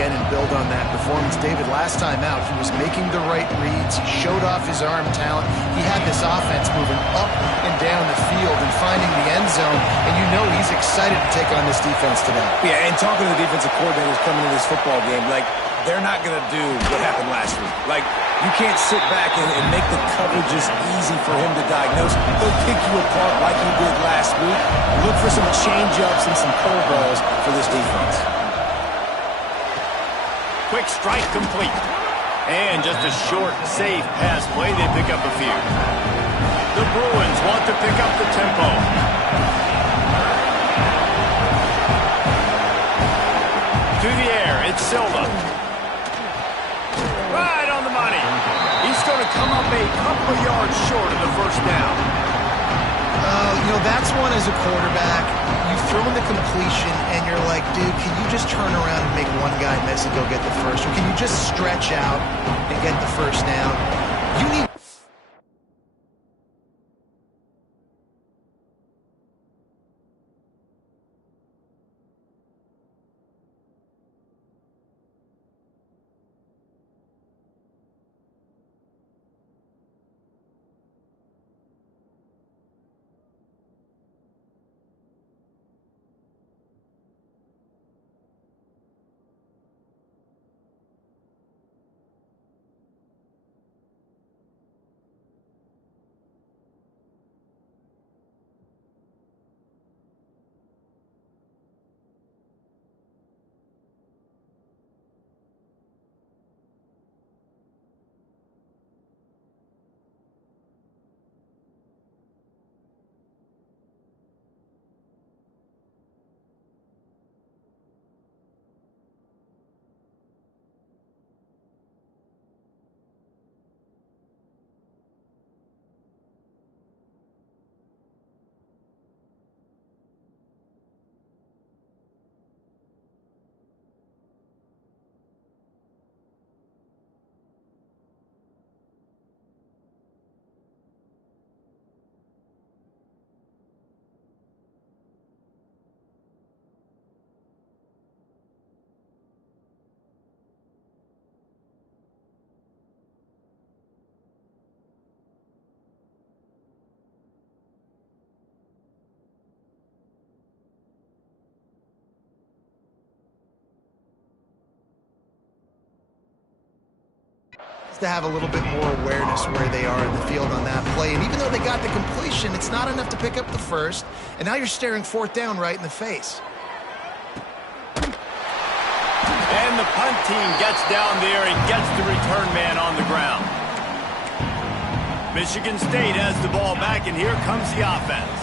again and build on that performance. David, last time out, he was making the right reads. He showed off his arm talent. He had this offense moving up and down the field and finding the end zone, and you know he's excited to take on this defense today. Yeah, and talking to the defensive coordinators coming into this football game, like, they're not going to do what happened last week. Like, you can't sit back and make the coverages easy for him to diagnose. He'll pick you apart like he did last week. Look for some change-ups and some curveballs for this defense. Quick strike complete. And just a short, safe pass play. They pick up a few. The Bruins want to pick up the tempo. To the air, it's Silva. Right on the money. He's going to come up a couple of yards short of the first down. You know, that's one as a quarterback. You've thrown the completion, and you're like, dude, can you just turn around and make one guy miss and go get the first? Or can you just stretch out and get the first down? You need... to have a little bit more awareness where they are in the field on that play. And even though they got the completion, it's not enough to pick up the first. And now you're staring fourth down right in the face. And the punt team gets down there and gets the return man on the ground. Michigan State has the ball back, and here comes the offense.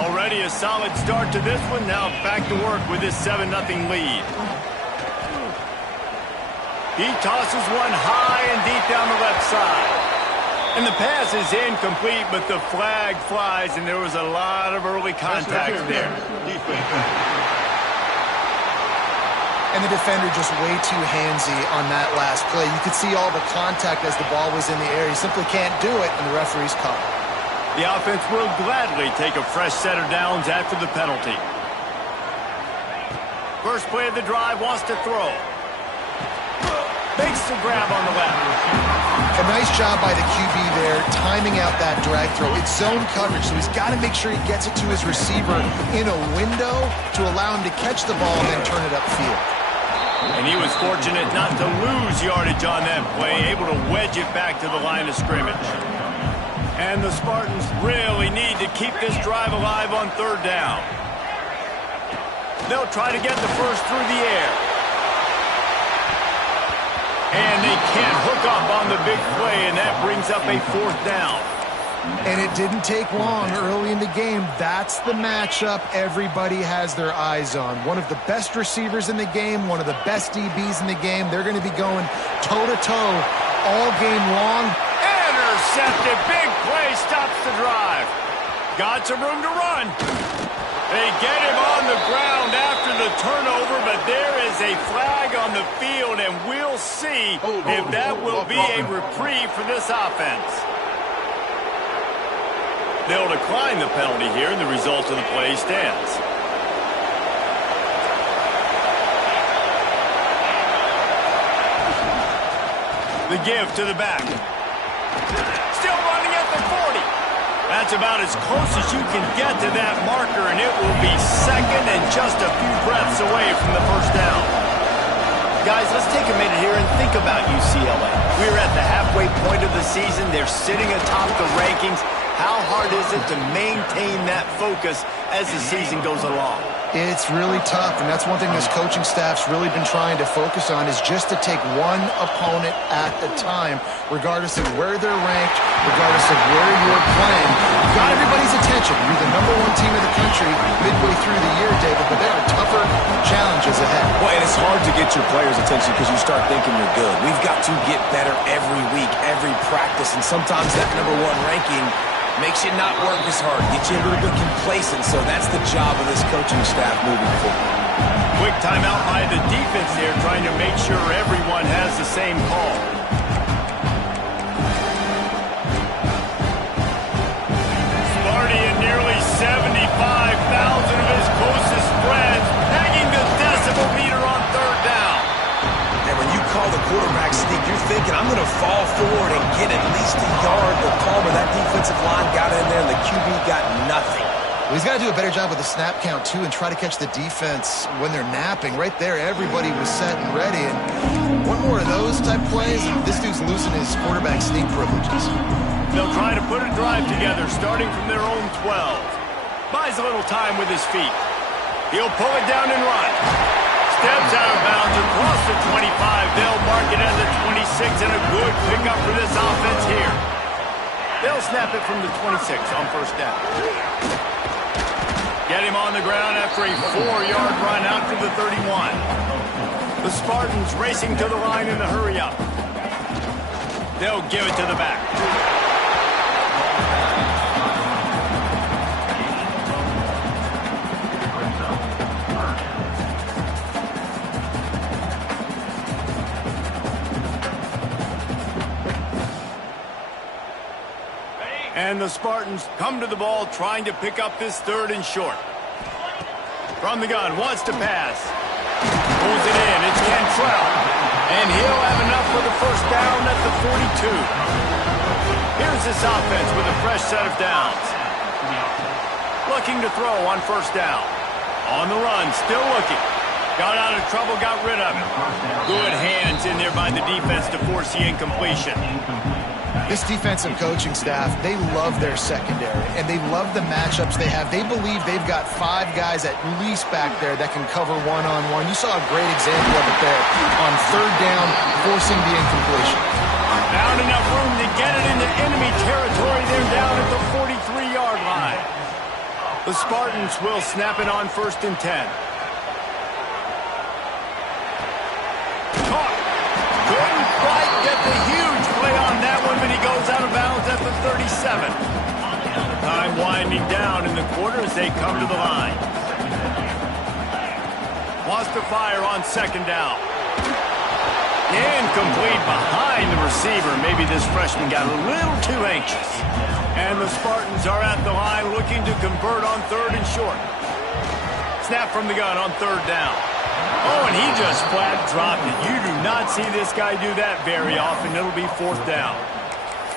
Already a solid start to this one. Now back to work with this 7-0 lead. He tosses one high and deep down the left side. And the pass is incomplete, but the flag flies, and there was a lot of early contact there. And the defender just way too handsy on that last play. You could see all the contact as the ball was in the air. He simply can't do it, and the referee's caught. The offense will gladly take a fresh set of downs after the penalty. First play of the drive, wants to throw. Makes the grab on the left. A nice job by the QB there, timing out that drag throw. It's zone coverage, so he's got to make sure he gets it to his receiver in a window to allow him to catch the ball and then turn it upfield. And he was fortunate not to lose yardage on that play, able to wedge it back to the line of scrimmage. And the Spartans really need to keep this drive alive on third down. They'll try to get the first through the air. And they can't hook up on the big play, and that brings up a fourth down. And it didn't take long early in the game. That's the matchup everybody has their eyes on. One of the best receivers in the game, one of the best DBs in the game. They're going to be going toe-to-toe all game long. Intercepted. Big play stops the drive. Got some room to run. They get him on the ground after the turnover, but there is a flag on the field, and we'll see if that will be a reprieve for this offense. They'll decline the penalty here, and the result of the play stands. The give to the back. Still running at the 40. That's about as close as you can get to that marker, and it will be second and just a few breaths away from the first down. Guys, let's take a minute here and think about UCLA. We're at the halfway point of the season. They're sitting atop the rankings. How hard is it to maintain that focus as the season goes along? It's really tough, and that's one thing this coaching staff's really been trying to focus on, is just to take one opponent at a time, regardless of where they're ranked, regardless of where you're playing. You've got everybody's attention. You're the #1 team in the country midway through the year, David, but there are tougher challenges ahead. Well, and it's hard to get your players' attention because you start thinking you're good. We've got to get better every week, every practice, and sometimes that #1 ranking makes you not work as hard, get you a little bit complacent, so that's the job of this coaching staff moving forward. Quick timeout by the defense there, trying to make sure everyone has the same call. Sparty and nearly 75,000 of his closest friends hanging the decibel meter on third down. And when you call the quarterback sneak, you're thinking, I'm going to fall forward and get at least a yard. But Palmer, that defensive line got in there, and the QB got nothing. Well, he's got to do a better job with the snap count, too, and try to catch the defense when they're napping. Right there, everybody was set and ready. And one more of those type plays, and this dude's losing his quarterback sneak privileges. They'll try to put a drive together, starting from their own 12. Buys a little time with his feet. He'll pull it down and run. Steps out of bounds across the 25. They'll mark it at the 26, and a good pickup for this offense here. They'll snap it from the 26 on first down. Get him on the ground after a 4-yard run out to the 31. The Spartans racing to the line in the hurry-up. They'll give it to the back. And the Spartans come to the ball, trying to pick up this third and short. From the gun, wants to pass. Pulls it in, it's Cantrell. And he'll have enough for the first down at the 42. Here's this offense with a fresh set of downs. Looking to throw on first down. On the run, still looking. Got out of trouble, got rid of it. Good hands in there by the defense to force the incompletion. This defensive coaching staff, they love their secondary, and they love the matchups they have. They believe they've got 5 guys at least back there that can cover one-on-one. You saw a great example of it there on third down, forcing the incompletion. Found enough room to get it into enemy territory. They're down at the 43-yard line. The Spartans will snap it on first and 10. Caught. Couldn't quite get the huge play on that one, but he goes out of bounds at the 37. Time winding down in the quarter as they come to the line. Wants to fire on second down. Incomplete behind the receiver. Maybe this freshman got a little too anxious. And the Spartans are at the line looking to convert on third and short. Snap from the gun on third down. Oh, and he just flat dropped it. You do not see this guy do that very often. It'll be fourth down.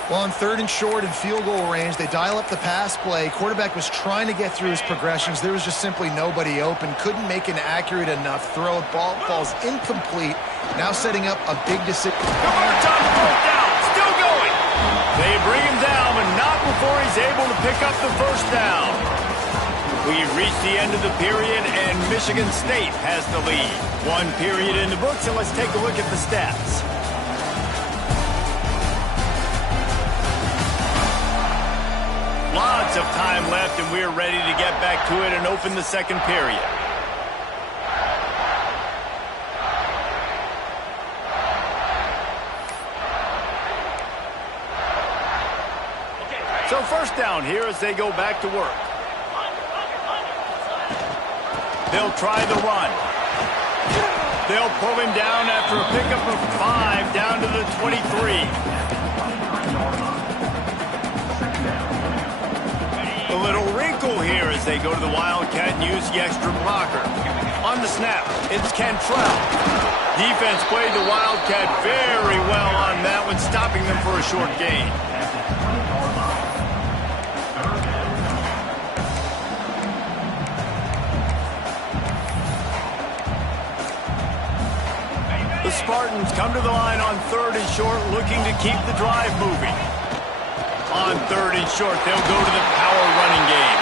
Well, on third and short and field goal range, they dial up the pass play. Quarterback was trying to get through his progressions. There was just simply nobody open. Couldn't make an accurate enough throw. Ball falls incomplete. Now setting up a big decision. Converts on fourth down. Still going. They bring him down, but not before he's able to pick up the first down. We've reached the end of the period, and Michigan State has the lead. 1 period in the books, and let's take a look at the stats. Lots of time left, and we're ready to get back to it and open the second period. So first down here as they go back to work. They'll try the run. They'll pull him down after a pickup of 5 down to the 23. A little wrinkle here as they go to the Wildcat and use the extra blocker. On the snap, it's Cantrell. defense played the Wildcat very well on that one, stopping them for a short gain. The Spartans come to the line on 3rd and short, looking to keep the drive moving. On 3rd and short, they'll go to the power running game.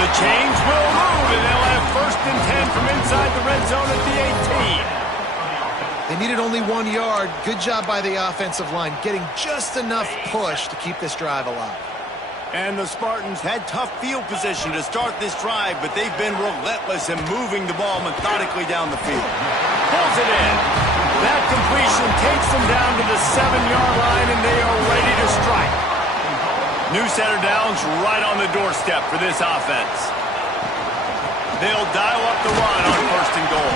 The chains will move, and they'll have 1st and 10 from inside the red zone at the 18. They needed only 1 yard. Good job by the offensive line, getting just enough push to keep this drive alive. And the Spartans had tough field position to start this drive, but they've been relentless in moving the ball methodically down the field. Pulls it in. That completion takes them down to the 7-yard line, and they are ready to strike. New set of downs right on the doorstep for this offense. They'll dial up the run on 1st and goal.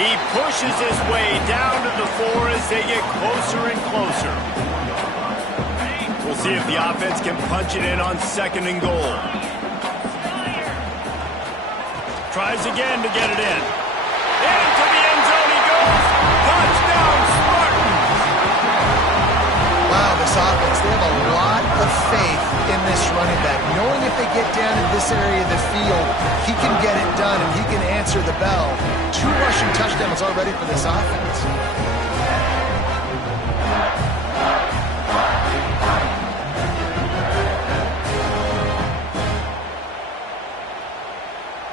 He pushes his way down to the 4 as they get closer and closer. We'll see if the offense can punch it in on 2nd and goal. Tries again to get it in. Into the end zone he goes. Touchdown, Spartans! Wow, this offense, they have a lot of faith in this running back. Knowing if they get down in this area of the field, he can get it done and he can answer the bell. 2 rushing touchdowns already for this offense.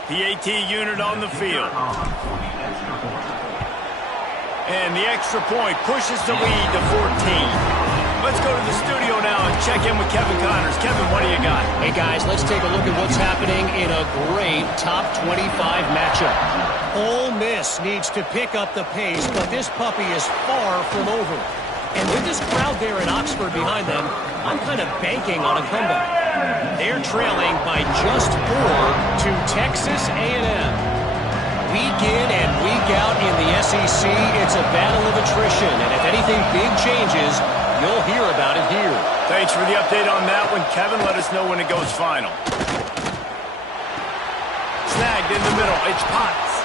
PAT unit on the field. And the extra point pushes the lead to 14. Let's go to the studio now and check in with Kevin Connors. Kevin, what do you got? Hey, guys, let's take a look at what's happening in a great top 25 matchup. Ole Miss needs to pick up the pace, but this puppy is far from over. And with this crowd there in Oxford behind them, I'm kind of banking on a comeback. They're trailing by just 4 to Texas A&M. Week in and week out in the SEC, it's a battle of attrition. And if anything big changes, you'll hear about it here. Thanks for the update on that one, Kevin. Let us know when it goes final. Snagged in the middle. It's Potts.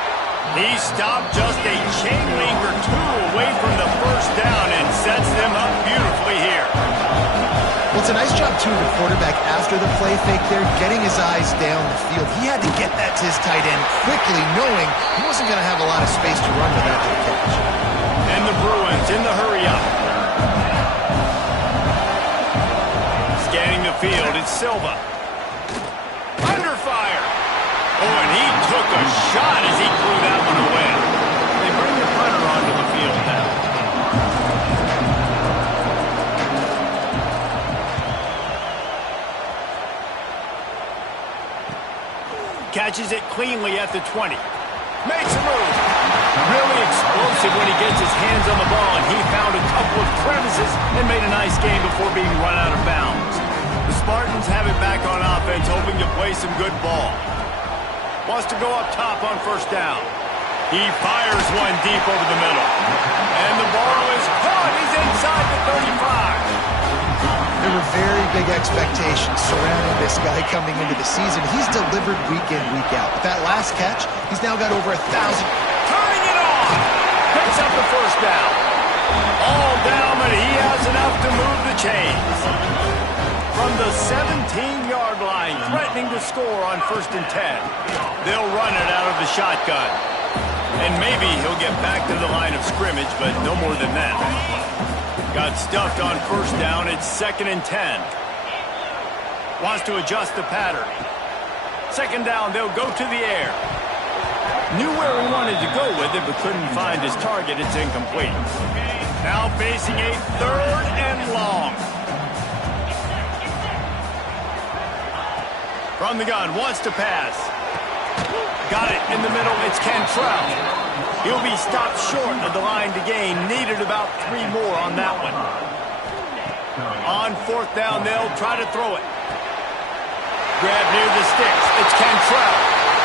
He stopped just a chain link or 2 away from the 1st down and sets them up beautifully here. Well, it's a nice job, too, the quarterback after the play fake there, getting his eyes down the field. He had to get that to his tight end quickly, knowing he wasn't going to have a lot of space to run with after the catch. And the Bruins in the hurry-up. Scanning the field, it's Silva. Under fire. Oh, and he took a shot as he threw that one away. They bring the punter onto the field now. Catches it cleanly at the 20. Makes a move. Really explosive when he gets his hands on the ball, and he found a couple of crevices and made a nice game before being run out of bounds. The Spartans have it back on offense, hoping to play some good ball. Wants to go up top on 1st down. He fires one deep over the middle. And the ball is caught. He's inside the 35. There were very big expectations surrounding this guy coming into the season. He's delivered week in, week out. With that last catch, he's now got over 1,000. Turning it on. Picks up the 1st down. All down, but he has enough to move the chains. From the 17-yard line, threatening to score on 1st and 10. They'll run it out of the shotgun. And maybe he'll get back to the line of scrimmage, but no more than that. Got stuffed on 1st down. It's 2nd and 10. Wants to adjust the pattern. 2nd down, they'll go to the air. Knew where he wanted to go with it, but couldn't find his target. It's incomplete. Now facing a 3rd and long. From the gun, wants to pass. Got it in the middle. It's Cantrell. He'll be stopped short of the line to gain. Needed about 3 more on that one. On 4th down, they'll try to throw it. Grab near the sticks. It's Cantrell.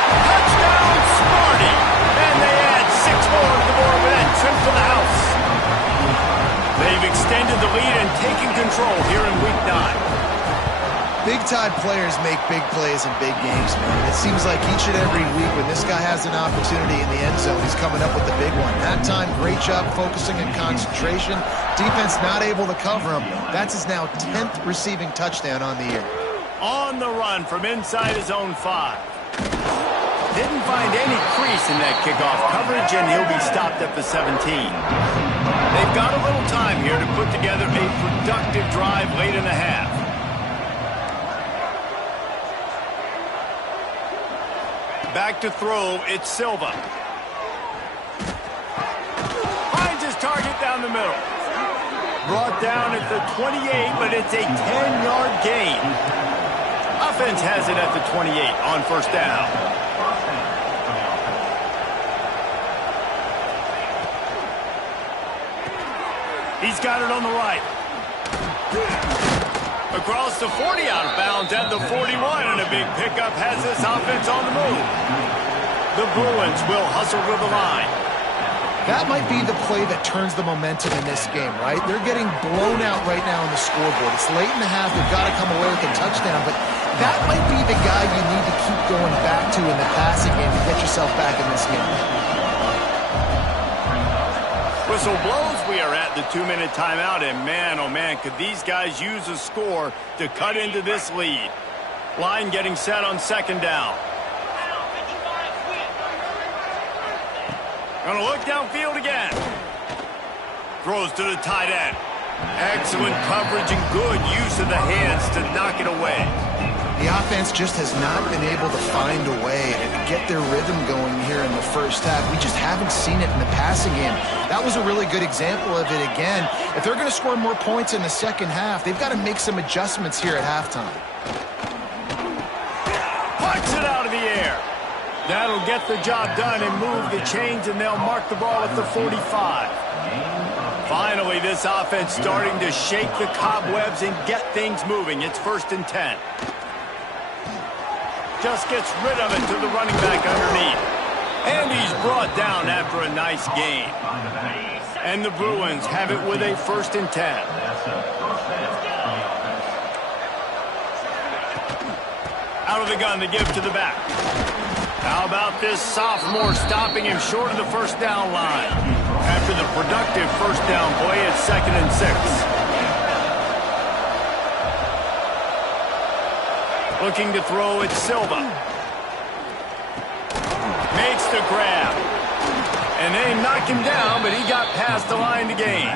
Touchdown, Sparty! And they add 6 more to the board with that trip to the house. They've extended the lead and taken control here in Week 9. Big-time players make big plays in big games, man. It seems like each and every week when this guy has an opportunity in the end zone, he's coming up with the big one. That time, great job focusing and concentration. Defense not able to cover him. That's his now 10th receiving touchdown on the year. On the run from inside his own 5. Didn't find any crease in that kickoff coverage, and he'll be stopped at the 17. They've got a little time here to put together a productive drive late in the half. Back to throw, it's Silva. Finds his target down the middle. Brought down at the 28, but it's a 10-yard gain. Offense has it at the 28 on first down. He's got it on the right. Across the 40, out of bounds at the 41, and a big pickup has this offense on the move. The Bruins will hustle to the line. That might be the play that turns the momentum in this game, right? They're getting blown out right now on the scoreboard. It's late in the half. They've got to come away with a touchdown, but that might be the guy you need to keep going back to in the passing game to get yourself back in this game. Whistle blows. We are at the 2-minute timeout, and man, oh man, could these guys use a score to cut into this lead. Line getting set on second down. Gonna look downfield again. Throws to the tight end. Excellent coverage and good use of the hands to knock it away. The offense just has not been able to find a way to get their rhythm going here in the first half. We just haven't seen it in the passing game. That was a really good example of it again. If they're going to score more points in the second half, they've got to make some adjustments here at halftime. Pucks it out of the air. That'll get the job done and move the chains, and they'll mark the ball at the 45. Finally, this offense starting to shake the cobwebs and get things moving. It's 1st and 10. Just gets rid of it to the running back underneath. And he's brought down after a nice gain. And the Bruins have it with a 1st and 10. Out of the gun, they give to the back. How about this sophomore stopping him short of the first down line? After the productive first down play, it's 2nd and 6. Looking to throw, it's Silva. Makes the grab. And they knock him down, but he got past the line to gain.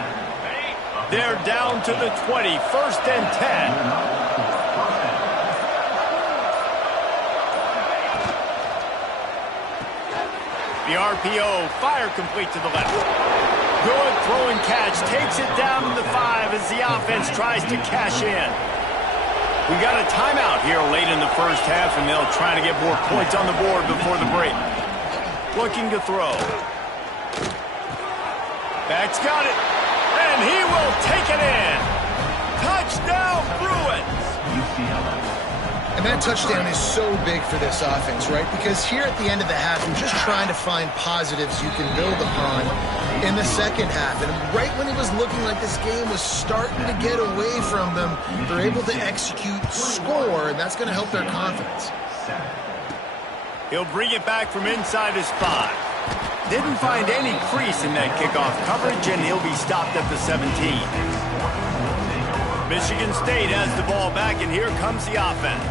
They're down to the 20, 1st and 10. The RPO, fire complete to the left. Good throwing catch, takes it down to the 5 as the offense tries to cash in. We got a timeout here late in the first half, and they'll try to get more points on the board before the break. Looking to throw. Back's got it, and he will take it in. Touchdown, Bruins! And that touchdown is so big for this offense, right? Because here at the end of the half, you're just trying to find positives you can build upon in the second half. And right when it was looking like this game was starting to get away from them, they're able to execute, score, and that's going to help their confidence. He'll bring it back from inside his 5. Didn't find any crease in that kickoff coverage, and he'll be stopped at the 17. Michigan State has the ball back, and here comes the offense.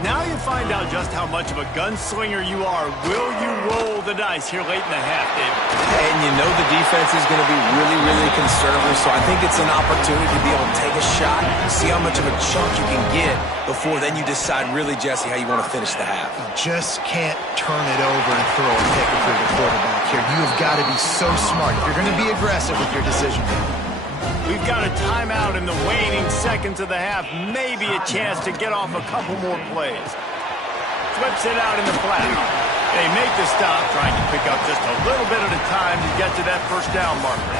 Now you find out just how much of a gunslinger you are. Will you roll the dice here late in the half, David? And you know the defense is going to be really, really conservative, so I think it's an opportunity to be able to take a shot, see how much of a chunk you can get before then you decide really, Jesse, how you want to finish the half. You just can't turn it over and throw a pick if you're the quarterback here. You've got to be so smart if you're going to be aggressive with your decision making. We've got a timeout in the waning seconds of the half. Maybe a chance to get off a couple more plays. Flips it out in the flat. They make the stop, trying to pick up just a little bit at a time to get to that first down marker.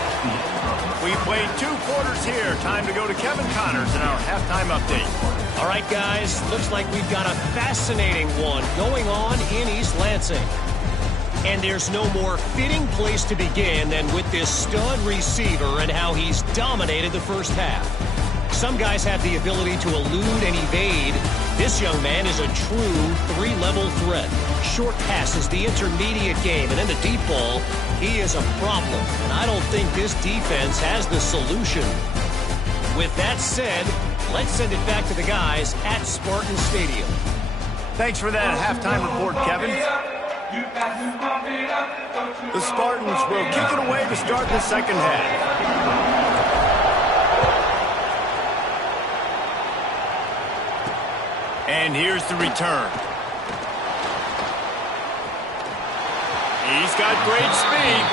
We played 2 quarters here. Time to go to Kevin Connors in our halftime update. All right, guys. Looks like we've got a fascinating one going on in East Lansing. And there's no more fitting place to begin than with this stud receiver and how he's dominated the first half. some guys have the ability to elude and evade. This young man is a true three-level threat. Short passes, the intermediate game, and then the deep ball. He is a problem, and I don't think this defense has the solution. With that said, let's send it back to the guys at Spartan Stadium. Thanks for that halftime report, Kevin. The Spartans will kick it away to start the second half. And here's the return. He's got great speed.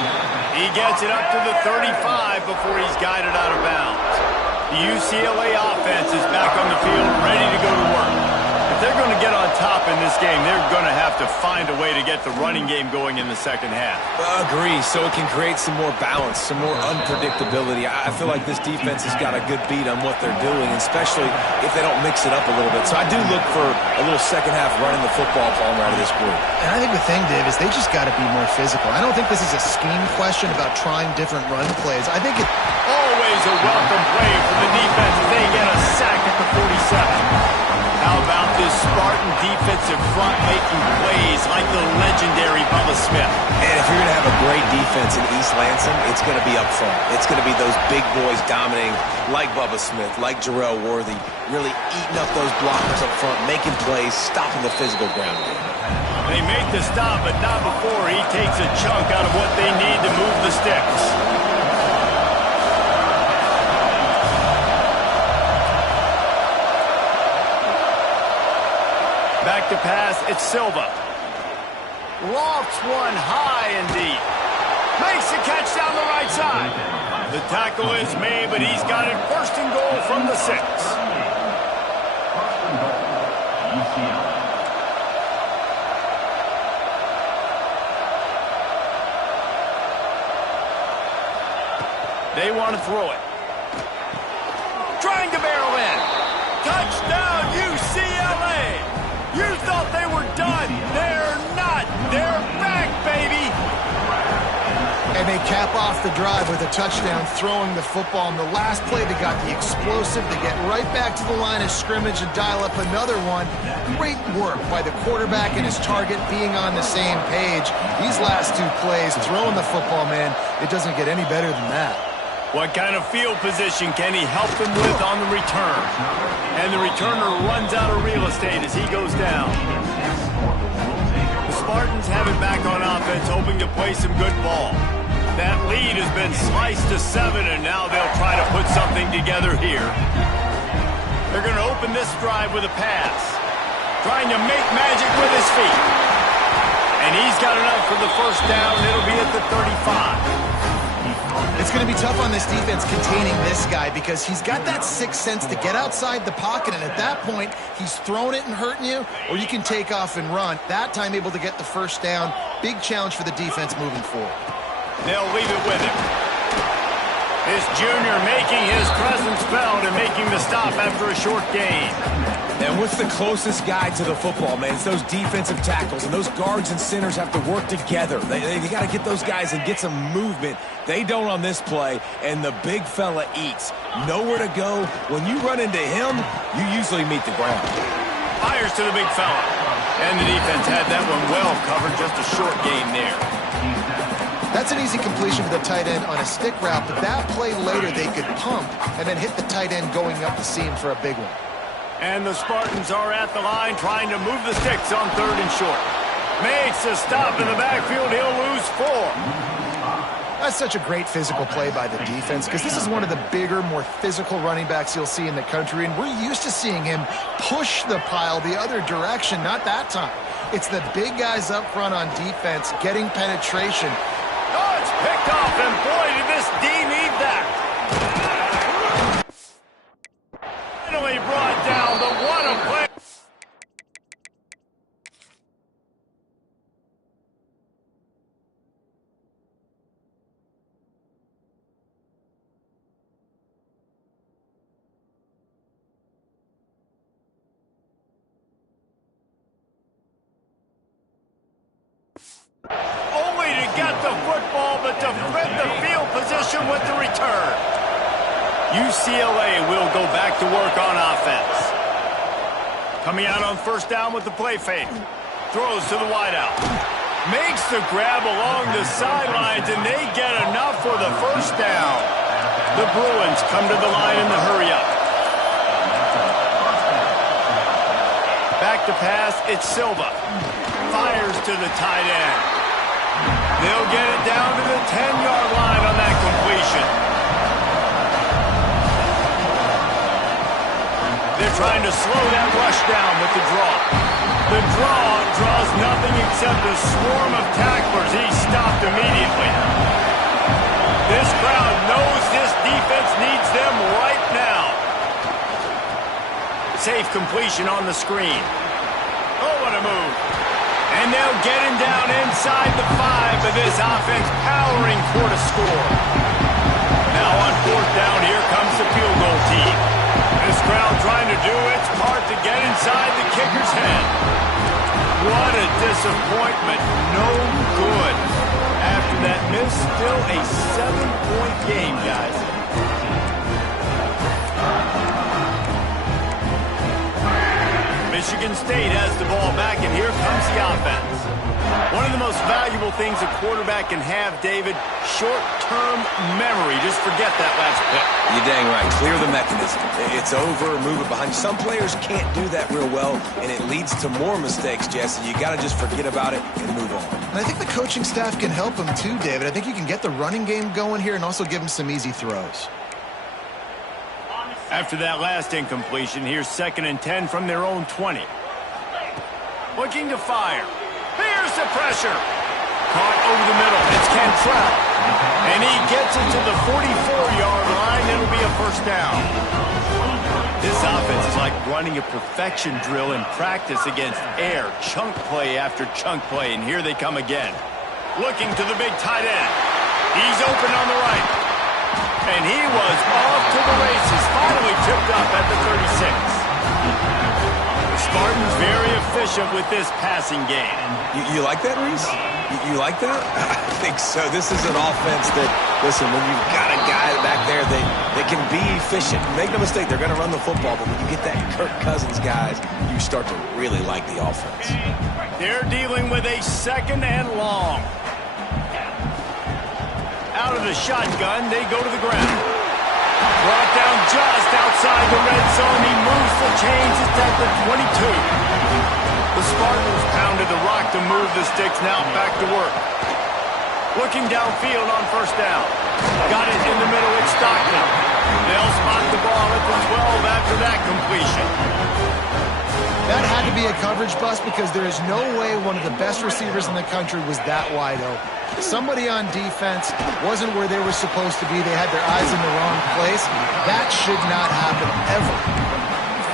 He gets it up to the 35 before he's guided out of bounds. The UCLA offense is back on the field, ready to go to work. If they're going to get on top in this game, they're going to have to find a way to get the running game going in the second half. Agree, so it can create some more balance, some more unpredictability. I feel like this defense has got a good beat on what they're doing, especially if they don't mix it up a little bit. So I do look for a little second half running the football Palmer out of this group. And I think the thing, Dave, is they just got to be more physical. I don't think this is a scheme question about trying different run plays. I think it... Always a welcome play for the defense as they get a sack at the 47. How about this Spartan defensive front making plays like the legendary Bubba Smith? And if you're going to have a great defense in East Lansing, it's going to be up front. It's going to be those big boys dominating like Bubba Smith, like Jarrell Worthy, really eating up those blockers up front, making plays, stopping the physical ground game. They make the stop, but not before he takes a chunk out of what they need to move the sticks. Back to pass, it's Silva. Lofts one high and deep. Makes the catch down the right side. The tackle is made, but he's got it first and goal from the 6. They want to throw it. Trying to barrel in. Touchdown, UCLA! You thought they were done. They're not. They're back, baby. And they cap off the drive with a touchdown, throwing the football. In the last play, they got the explosive. They get right back to the line of scrimmage and dial up another one. Great work by the quarterback and his target being on the same page. These last 2 plays, throwing the football, man, it doesn't get any better than that. What kind of field position can he help them with on the return? And the returner runs out of real estate as he goes down. The Spartans have it back on offense, hoping to play some good ball. That lead has been sliced to 7, and now they'll try to put something together here. They're going to open this drive with a pass. Trying to make magic with his feet. And he's got enough for the first down. It'll be at the 35. It's going to be tough on this defense containing this guy because he's got that sixth sense to get outside the pocket, and at that point, he's throwing it and hurting you, or you can take off and run. That time able to get the first down. Big challenge for the defense moving forward. They'll leave it with him. This junior making his presence felt and making the stop after a short gain. And what's the closest guy to the football, man? It's those defensive tackles, and those guards and centers have to work together. They got to get those guys and get some movement. They don't on this play, and the big fella eats. Nowhere to go. When you run into him, you usually meet the ground. Fires to the big fella. And the defense had that one well covered, just a short gain there. That's an easy completion to the tight end on a stick route, but that play later they could pump and then hit the tight end going up the seam for a big one. And the Spartans are at the line trying to move the sticks on 3rd and short. Makes a stop in the backfield. He'll lose 4. That's such a great physical play by the defense because this is one of the bigger, more physical running backs you'll see in the country, and we're used to seeing him push the pile the other direction. Not that time. It's the big guys up front on defense getting penetration. Oh, it's picked off, and boy, did this D need that. Finally brought down, but what a play. Only to get the football, but to flip the field position with the return. UCLA will go back to work on offense. Coming out on first down with the play fake. Throws to the wideout. Makes the grab along the sidelines, and they get enough for the first down. The Bruins come to the line in the hurry-up. Back to pass, it's Silva. Fires to the tight end. They'll get it down to the 10-yard line on that completion. They're trying to slow that rush down with the draw. The draw draws nothing except a swarm of tacklers. He's stopped immediately. This crowd knows this defense needs them right now. Safe completion on the screen. Oh, what a move. And they'll get him down inside the 5, but this offense powering for the score. Now on fourth down, here comes the field goal team. This crowd trying to do its part to get inside the kicker's head. What a disappointment. No good. After that miss, still a 7-point game, guys. Michigan State has the ball back, and here comes the offense. One of the most valuable things a quarterback can have, David, short-term memory. Just forget that last pick. You're dang right. Clear the mechanism. It's over, move it behind. Some players can't do that real well, and it leads to more mistakes, Jesse. You got to just forget about it and move on. And I think the coaching staff can help him too, David. I think you can get the running game going here and also give him some easy throws. After that last incompletion, here's 2nd and 10 from their own 20. Looking to fire. Here's the pressure. Caught over the middle. It's Cantrell. And he gets it to the 44-yard line. It'll be a first down. This offense is like running a perfection drill in practice against air. Chunk play after chunk play. And here they come again. Looking to the big tight end. He's open on the right. And he was off to the races, finally tipped up at the 36. The Spartans very efficient with this passing game. You like that, Reese? You like that? I think so. This is an offense that, listen, when you've got a guy back there, they can be efficient. Make no mistake, they're going to run the football, but when you get that Kirk Cousins guys, you start to really like the offense. They're dealing with a 2nd and long. Out of the shotgun, they go to the ground. Brought down just outside the red zone. He moves the chains. It's at the 22. The Spartans pounded the rock to move the sticks. Now back to work. Looking downfield on first down. Got it in the middle. It's Stockton. They'll spot the ball at the 12 after that completion. That had to be a coverage bust because there is no way one of the best receivers in the country was that wide open. Somebody on defense wasn't where they were supposed to be. They had their eyes in the wrong place. That should not happen ever.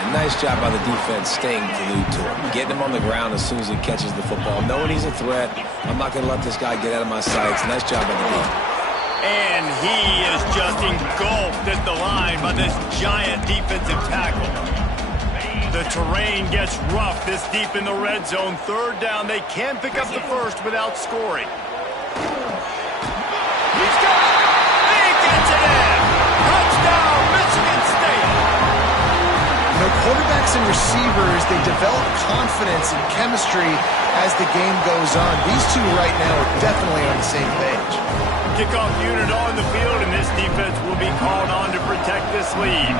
And nice job by the defense staying glued to him. Getting him on the ground as soon as he catches the football. Knowing he's a threat. I'm not going to let this guy get out of my sights. Nice job by the defense. And he is just engulfed at the line by this giant defensive tackle. The terrain gets rough this deep in the red zone. 3rd down. They can't pick up the first without scoring. He's got it. He gets it in. Touchdown, Michigan State. You know, quarterbacks and receivers, they develop confidence and chemistry as the game goes on. These two right now are definitely on the same page. Kickoff unit on the field, and this defense will be called on to protect this lead.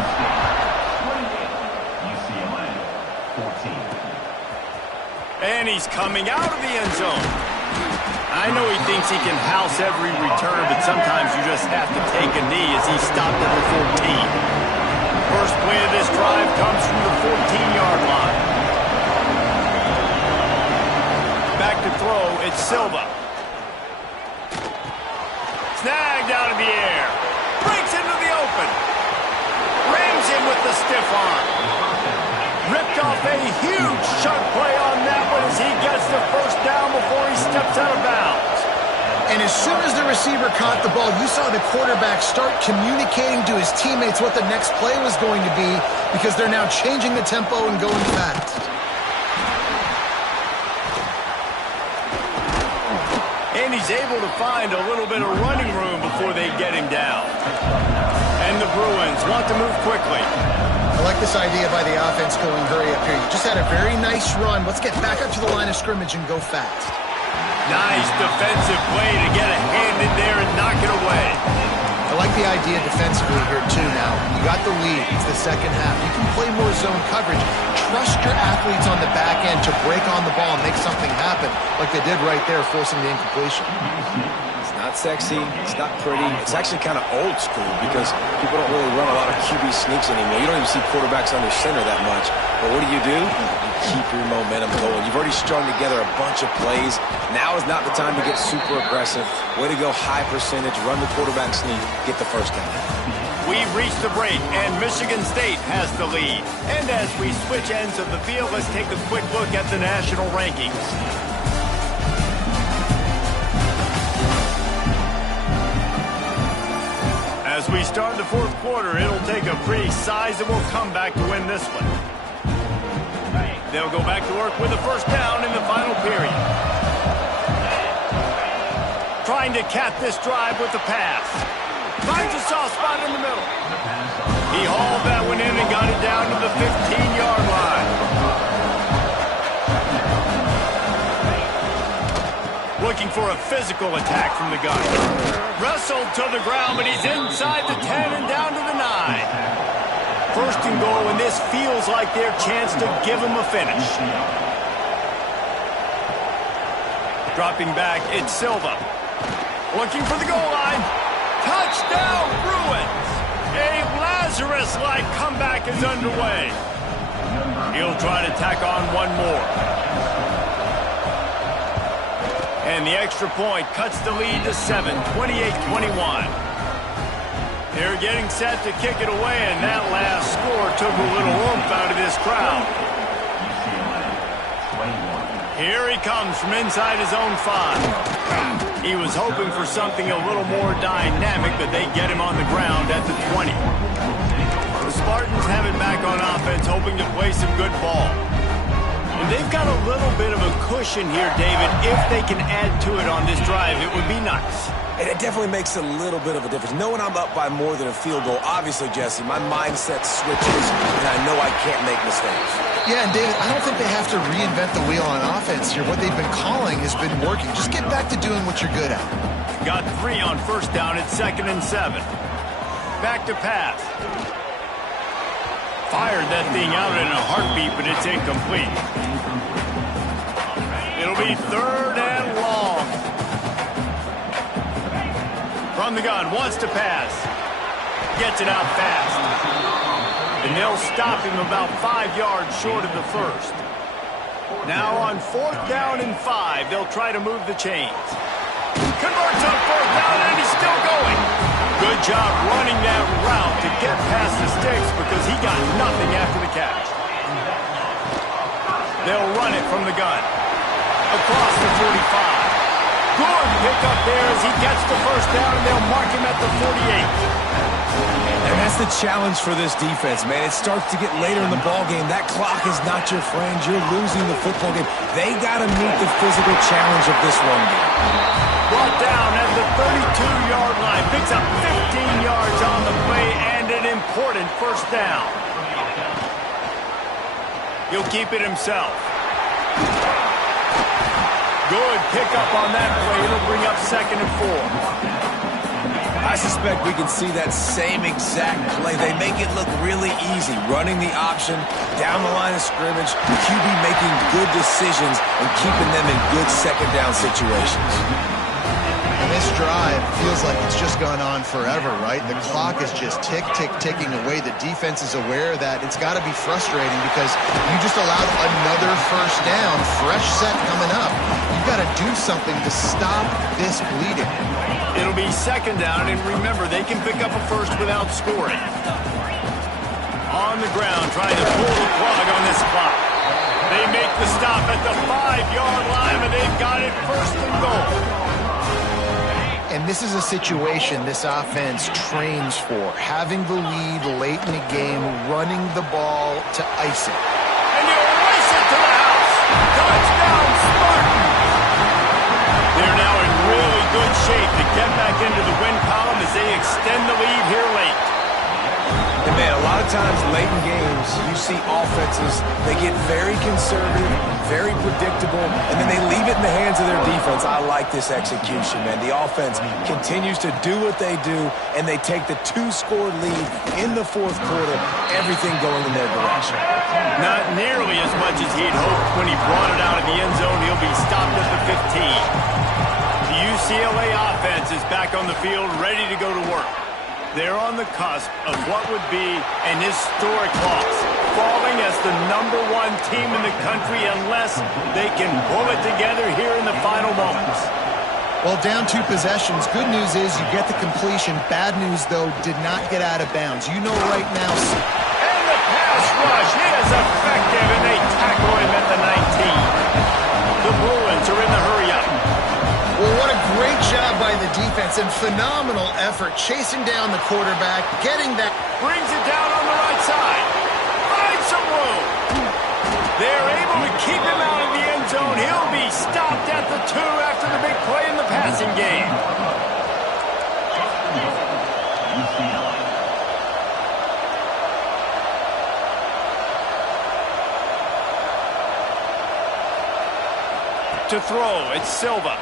And he's coming out of the end zone. I know he thinks he can house every return, but sometimes you just have to take a knee as he stopped at the 14. First play of this drive comes from the 14-yard line. Back to throw, it's Silva. Snagged out of the air. Breaks into the open. Rams him with the stiff arm. Ripped off a huge chunk play on that one as he gets the first down before he steps out of bounds. And as soon as the receiver caught the ball, you saw the quarterback start communicating to his teammates what the next play was going to be because they're now changing the tempo and going fast. And he's able to find a little bit of running room before they get him down. And the Bruins want to move quickly. I like this idea by the offense going hurry up here. You just had a very nice run. Let's get back up to the line of scrimmage and go fast. Nice defensive play to get a hand in there and knock it away. I like the idea defensively here, too, now. You got the lead. It's the second half. You can play more zone coverage. Trust your athletes on the back end to break on the ball and make something happen, like they did right there, forcing the incompletion. It's not sexy. It's not pretty. It's actually kind of old school because people don't really run a lot of QB sneaks anymore. You don't even see quarterbacks under center that much. But what do? You keep your momentum going. You've already strung together a bunch of plays. Now is not the time to get super aggressive. Way to go high percentage, run the quarterback sneak, get the first down. We've reached the break, and Michigan State has the lead. And as we switch ends of the field, let's take a quick look at the national rankings. As we start the fourth quarter, it'll take a pretty sizable comeback to win this one. They'll go back to work with a first down in the final period. Trying to cap this drive with the pass. Finds a soft spot in the middle. He hauled that one in and got it down to the 15-yard line. Looking for a physical attack from the gun. Wrestled to the ground, but he's inside the 10 and down to the 9. First and goal, and this feels like their chance to give him a finish. Dropping back, it's Silva. Looking for the goal line. Touchdown, Bruins! A Lazarus-like comeback is underway. He'll try to tack on one more. And the extra point cuts the lead to 7, 28-21. They're getting set to kick it away, and that last score took a little oomph out of this crowd. Here he comes from inside his own 5. He was hoping for something a little more dynamic, but they get him on the ground at the 20. The Spartans have it back on offense, hoping to play some good ball. And they've got a little bit of a cushion here, David. If they can add to it on this drive, it would be nice. And it definitely makes a little bit of a difference. Knowing I'm up by more than a field goal, obviously, Jesse, my mindset switches, and I know I can't make mistakes. Yeah, and David, I don't think they have to reinvent the wheel on offense here. What they've been calling has been working. Just get back to doing what you're good at. Got 3 on first down. It's 2nd and 7. Back to pass. Fired that thing out in a heartbeat, but it's incomplete. It'll be 3rd and long. From the gun, wants to pass. Gets it out fast. And they'll stop him about 5 yards short of the first. Now on 4th down and 5, they'll try to move the chains. Converts on 4th down, and he's still going. Good job running that route to get past the sticks because he got nothing after the catch. They'll run it from the gun. Across the 45. Good pickup there as he gets the first down, and they'll mark him at the 48. And that's the challenge for this defense, man. It starts to get later in the ballgame. That clock is not your friend. You're losing the football game. They got to meet the physical challenge of this one game. Brought down at the 32-yard line. Picks up 15 yards on the play and an important first down. He'll keep it himself. Good pickup on that play. It'll bring up 2nd and 4. I suspect we can see that same exact play. They make it look really easy, running the option, down the line of scrimmage, QB making good decisions and keeping them in good second down situations. And this drive feels like it's just gone on forever, right? The clock is just ticking away. The defense is aware that it's got to be frustrating because you just allowed another first down, fresh set coming up. You've got to do something to stop this bleeding. It'll be 2nd down, and remember, they can pick up a first without scoring. On the ground, trying to pull the plug on this clock. They make the stop at the 5-yard line, but they've got it 1st and goal. And this is a situation this offense trains for, having the lead late in the game, running the ball to ice it. And you race it to the house. Touchdown, Spartans! They're now in really good shape to get back into the win column as they extend the lead here late. of times late in games, you see offenses, they get very conservative, very predictable, and then they leave it in the hands of their defense. I like this execution, man. The offense continues to do what they do, and they take the 2-score lead in the fourth quarter, everything going in their direction. Not nearly as much as he'd hoped when he brought it out of the end zone. He'll be stopped at the 15. The UCLA offense is back on the field, ready to go to work. They're on the cusp of what would be an historic loss, falling as the #1 team in the country unless they can pull it together here in the final moments. Well, down 2 possessions. Good news is you get the completion. Bad news, though, did not get out of bounds. You know right now. And the pass rush, he is effective, and they tackle him at the 19. The Bruins are in the hurry-up. Well, what a great job by the defense and phenomenal effort chasing down the quarterback, getting that. Brings it down on the right side. Finds some room. They're able to keep him out of the end zone. He'll be stopped at the 2 after the big play in the passing game. To throw, it's Silva.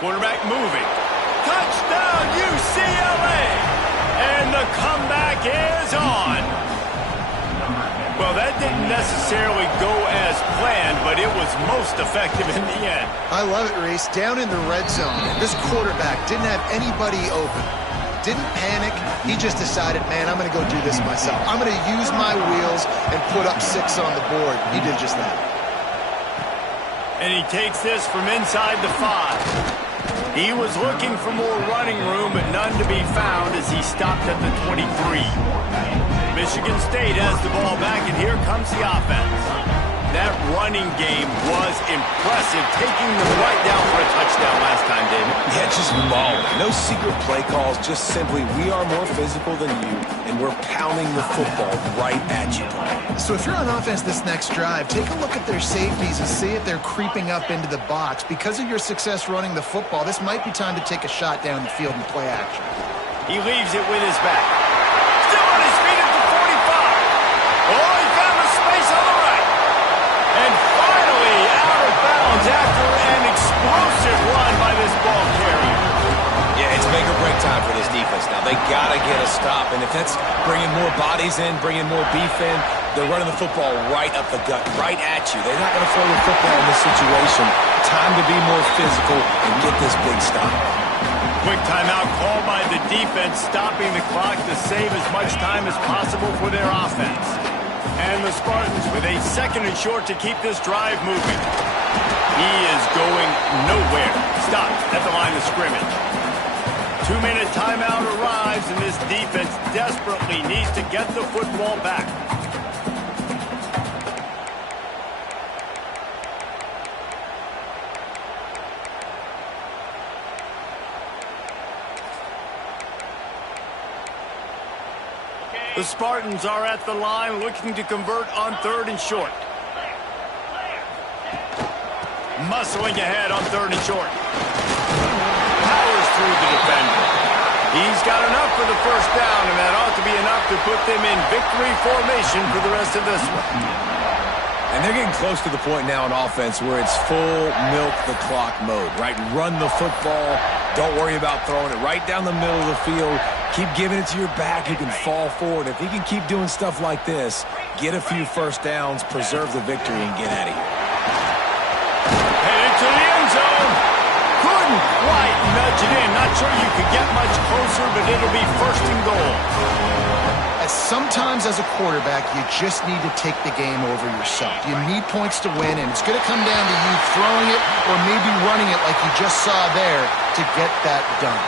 Quarterback moving. Touchdown, UCLA! And the comeback is on. Well, that didn't necessarily go as planned, but it was most effective in the end. I love it, Reese. Down in the red zone, this quarterback didn't have anybody open. Didn't panic. He just decided, man, I'm going to go do this myself. I'm going to use my wheels and put up 6 on the board. He did just that. And he takes this from inside the 5. He was looking for more running room, but none to be found as he stopped at the 23. Michigan State has the ball back, and here comes the offense. That running game was impressive, taking them right down for a touchdown last time, David. Yeah, just mauling. No secret play calls, just simply we are more physical than you, and we're pounding the football right at you. So if you're on offense this next drive, take a look at their safeties and see if they're creeping up into the box. Because of your success running the football, this might be time to take a shot down the field and play action. He leaves it with his back. Still on his feet at the 45. Oh, he found the space on the right. And finally out of bounds after an explosive run by this ball carrier. Yeah, it's make or break time for this defense now. They got to get a stop, and if that's bringing more bodies in, bringing more beef in, they're running the football right up the gut, right at you. They're not going to throw the football in this situation. Time to be more physical and get this big stop. Quick timeout called by the defense, stopping the clock to save as much time as possible for their offense. And the Spartans with a 2nd and short to keep this drive moving. He is going nowhere. Stopped at the line of scrimmage. 2-minute timeout arrives, and this defense desperately needs to get the football back. The Spartans are at the line looking to convert on 3rd and short. Muscling ahead on 3rd and short. Powers through the defender. He's got enough for the first down, and that ought to be enough to put them in victory formation for the rest of this one. And they're getting close to the point now in offense where it's full milk the clock mode, right? Run the football. Don't worry about throwing it right down the middle of the field. Keep giving it to your back. You can fall forward. If he can keep doing stuff like this, get a few first downs, preserve the victory, and get out of here. Headed to the end zone. Couldn't quite nudge it in. Not sure you could get much closer, but it'll be 1st and goal. Sometimes as a quarterback, you just need to take the game over yourself. You need points to win, and it's going to come down to you throwing it or maybe running it like you just saw there to get that done.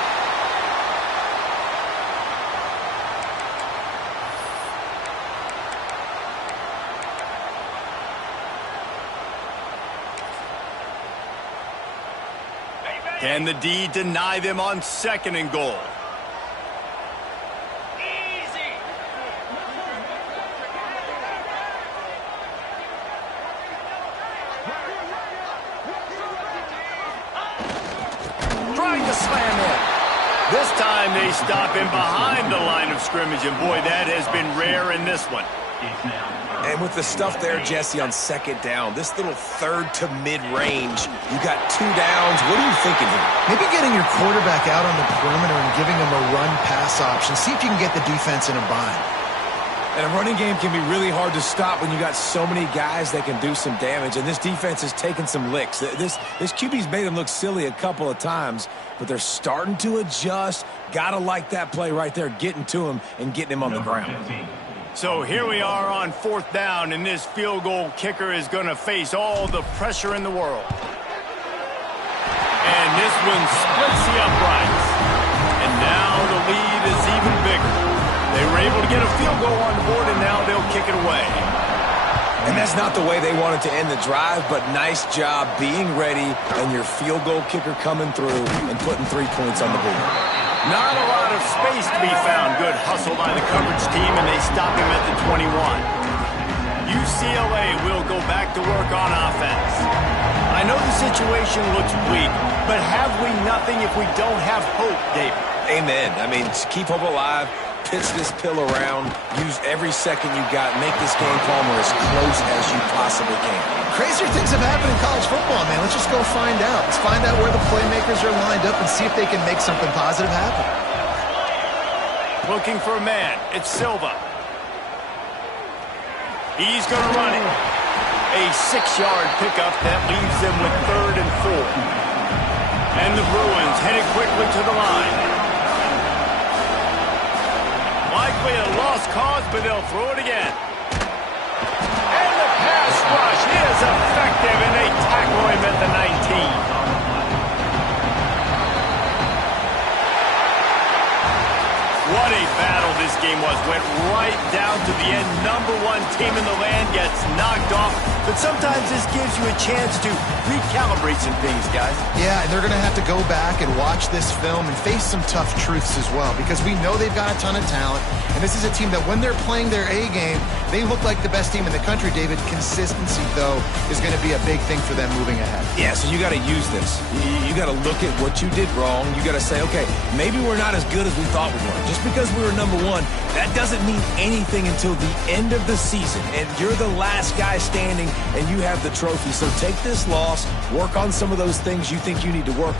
Can the D deny them on 2nd and goal? Trying to slam in. This time And they stop him behind the line of scrimmage. And, boy, that has been rare in this one. And with the stuff there, Jesse, on second down, this little third to mid-range, you got 2 downs. What are you thinking here? Maybe getting your quarterback out on the perimeter and giving him a run-pass option. See if you can get the defense in a bind. And a running game can be really hard to stop when you got so many guys that can do some damage. And this defense is taking some licks. This QB's made them look silly a couple of times, but they're starting to adjust. Gotta like that play right there, getting to him and getting him on the ground. So here we are on 4th down, and this field goal kicker is going to face all the pressure in the world. And this one splits the uprights. And now the lead is even bigger. They were able to get a field goal on the board, and now they'll kick it away. And that's not the way they wanted to end the drive, but nice job being ready and your field goal kicker coming through and putting 3 points on the board. Not a lot of space to be found. Good hustle by the coverage team, and they stop him at the 21. UCLA will go back to work on offense. I know the situation looks bleak, but have we nothing if we don't have hope, David? Amen. I mean, keep hope alive, pitch this pill around, use every second you got, make this game, Palmer, as close as you possibly can. Crazier things have happened in college football, man. Let's just go find out. Let's find out where the playmakers are lined up and see if they can make something positive happen. Looking for a man. It's Silva. He's going to run it. A 6-yard pickup that leaves them with 3rd and 4. And the Bruins headed quickly to the line. Likely a lost cause, but they'll throw it again. And the pass rush is effective, and they tackle him at the 19. What a battle this game was. Went right down to the end. #1 team in the land gets knocked off. But sometimes this gives you a chance to recalibrate some things, guys. Yeah, and they're going to have to go back and watch this film and face some tough truths as well, because we know they've got a ton of talent. And this is a team that when they're playing their A game, they look like the best team in the country, David. Consistency, though, is going to be a big thing for them moving ahead. Yeah, so you got to use this. You got to look at what you did wrong. You got to say, okay, maybe we're not as good as we thought we were. Just because we were #1, that doesn't mean anything until the end of the season. And you're the last guy standing, and you have the trophy. So take this loss, work on some of those things you think you need to work